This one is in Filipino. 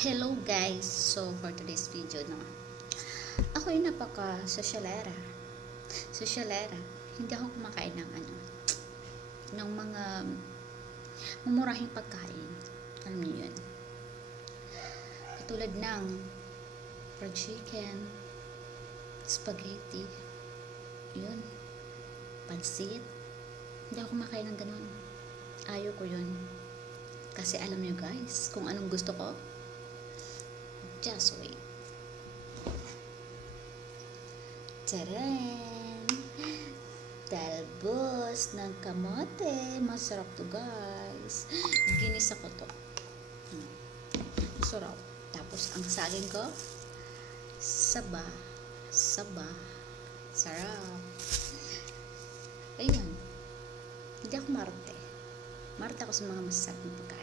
Hello guys! So for today's video no, ako ay napaka-sosyalera. Sosyalera. Hindi ako kumakain ng mga mumurahing pagkain. Alam niyo yun. Katulad ng fried chicken, spaghetti, yun, pansit. Hindi ako kumakain ng ganun. Ayaw ko yun. Kasi alam niyo guys, kung anong gusto ko, just wait. Tcharan! Talbos ng kamote. Masarap to guys. Ginisa ko to. Masarap. Tapos ang saging ko, saba. Saba. Sarap. Ayun. Hindi ako marte. Marte ako sa mga masasarap na pagkain.